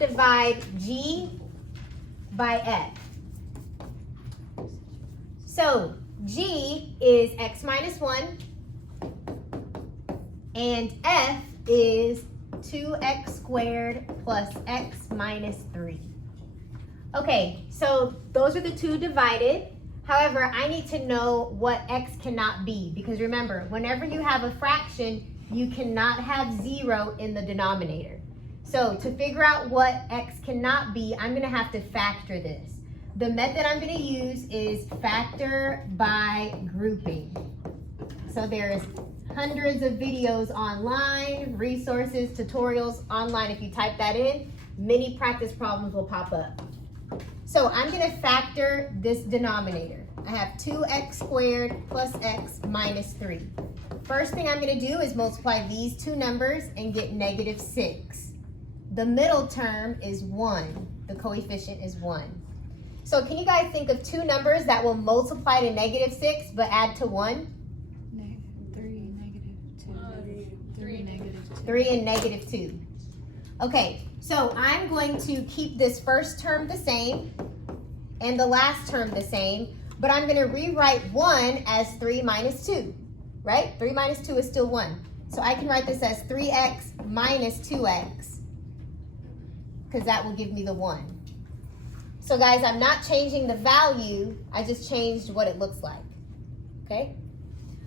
to divide G by F. So G is x minus 1, and F is 2x squared plus x minus 3. Okay, so those are the two divided. However, I need to know what x cannot be, because remember, whenever you have a fraction, you cannot have 0 in the denominator. So to figure out what x cannot be, I'm going to have to factor this. The method I'm going to use is factor by grouping. So there's hundreds of videos online, resources, tutorials online. If you type that in, many practice problems will pop up. So I'm going to factor this denominator. I have 2x squared plus x minus 3. First thing I'm going to do is multiply these two numbers and get negative 6. The middle term is 1. The coefficient is 1. So can you guys think of two numbers that will multiply to negative 6 but add to 1? 3, negative 2. 3, negative 2. 3 and negative 2. Okay, so I'm going to keep this first term the same and the last term the same, but I'm going to rewrite 1 as 3 minus 2, right? 3 minus 2 is still 1. So I can write this as 3x minus 2x, because that will give me the 1. So guys, I'm not changing the value, I just changed what it looks like, okay?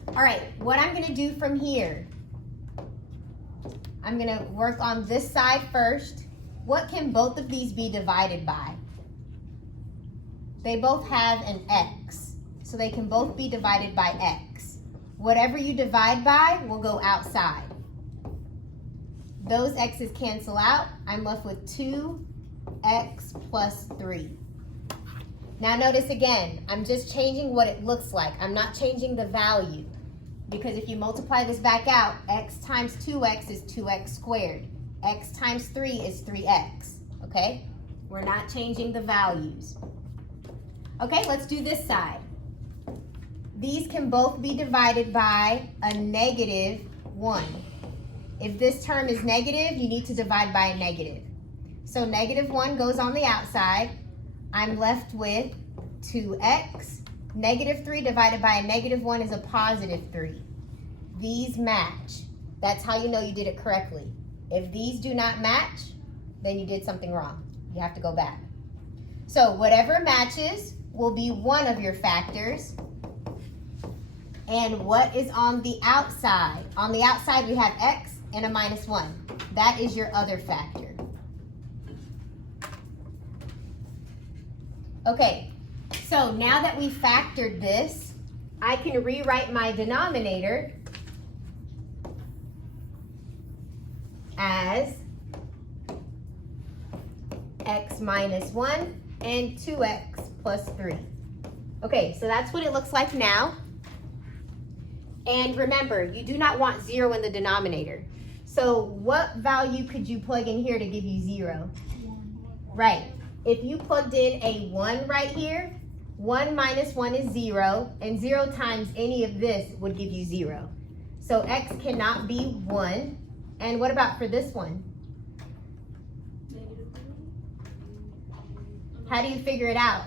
All right, what I'm going to do from here, I'm going to work on this side first. What can both of these be divided by? They both have an x, so they can both be divided by x. Whatever you divide by will go outside. Those x's cancel out. I'm left with 2x plus 3. Now notice again, I'm just changing what it looks like. I'm not changing the value, because if you multiply this back out, x times 2x is 2x squared. X times 3 is 3x, okay? We're not changing the values. Okay, let's do this side. These can both be divided by a negative 1. If this term is negative, you need to divide by a negative. So negative 1 goes on the outside. I'm left with 2x. Negative 3 divided by a negative 1 is a positive 3. These match. That's how you know you did it correctly. If these do not match, then you did something wrong. You have to go back. So whatever matches will be one of your factors. And what is on the outside? On the outside we have x and a minus 1. That is your other factor. Okay, so now that we factored this, I can rewrite my denominator as x minus 1 and 2x plus 3. Okay, so that's what it looks like now. And remember, you do not want 0 in the denominator. So what value could you plug in here to give you 0? 1. Right. If you plugged in a 1 right here, 1 minus 1 is 0, and 0 times any of this would give you 0. So x cannot be 1. And what about for this one? How do you figure it out?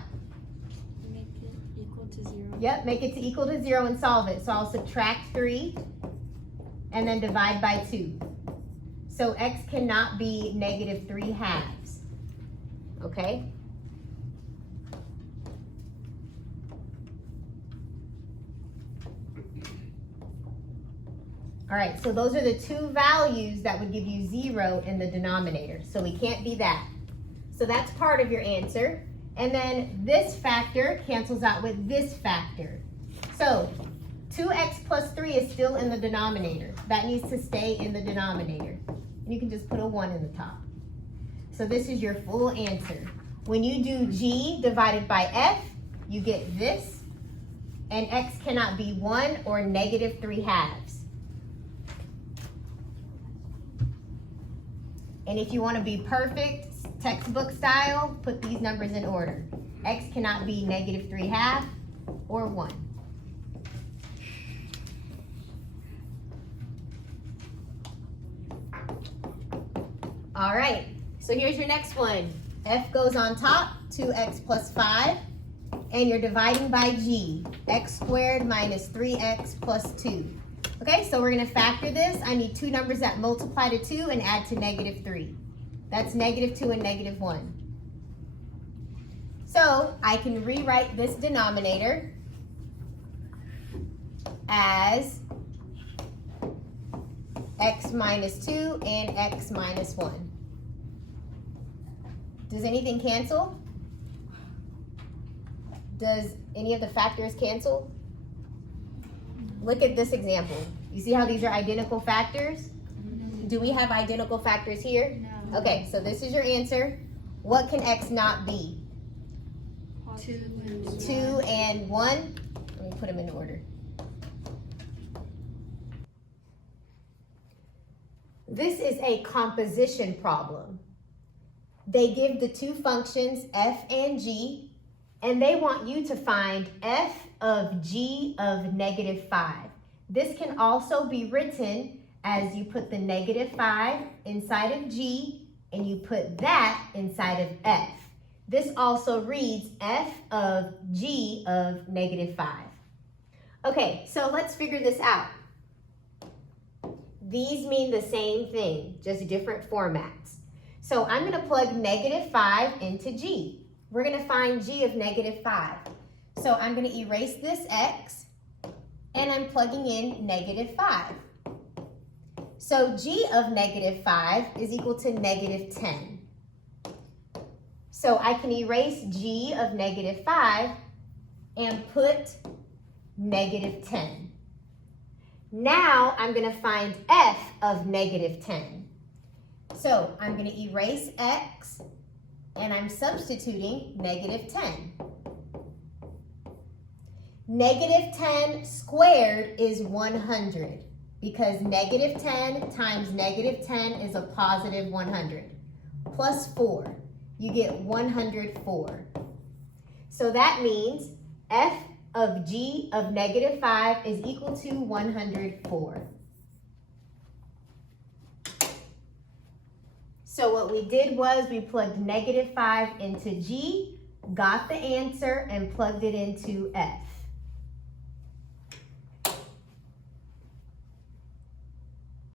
Make it equal to 0. Yep, make it to equal to 0 and solve it. So I'll subtract 3 and then divide by 2. So x cannot be negative 3 halves. Okay? All right, so those are the two values that would give you 0 in the denominator. So we can't be that. So that's part of your answer. And then this factor cancels out with this factor. So 2x plus 3 is still in the denominator. That needs to stay in the denominator. And you can just put a 1 in the top. So this is your full answer. When you do G divided by F, you get this. And x cannot be 1 or negative 3 halves. And if you want to be perfect, textbook style, put these numbers in order. X cannot be negative 3 halves or 1. All right, so here's your next one. F goes on top, 2x plus 5, and you're dividing by g, x squared minus 3x plus 2. Okay, so we're gonna factor this. I need two numbers that multiply to 2 and add to negative 3. That's negative 2 and negative 1. So I can rewrite this denominator as x minus 2 and x minus 1. Does anything cancel? Does any of the factors cancel? Look at this example. You see how these are identical factors? Do we have identical factors here? No. Okay, so this is your answer. What can x not be? 2 2 and 1. Let me put them in order. This is a composition problem. They give the two functions f and g, and they want you to find f of g of negative 5. This can also be written as you put the negative 5 inside of g, and you put that inside of f. This also reads f of g of negative 5. Okay, so let's figure this out. These mean the same thing, just different formats. So I'm gonna plug negative 5 into g. We're gonna find g of negative 5. So I'm gonna erase this x, and I'm plugging in negative 5. So g of negative 5 is equal to negative 10. So I can erase g of negative 5 and put negative 10. Now I'm going to find f of negative 10. So I'm going to erase x, and I'm substituting negative 10. Negative 10 squared is 100, because negative 10 times negative 10 is a positive 100. Plus 4, you get 104. So that means f of g of negative 5 is equal to 104. So what we did was we plugged negative 5 into g, got the answer, and plugged it into f.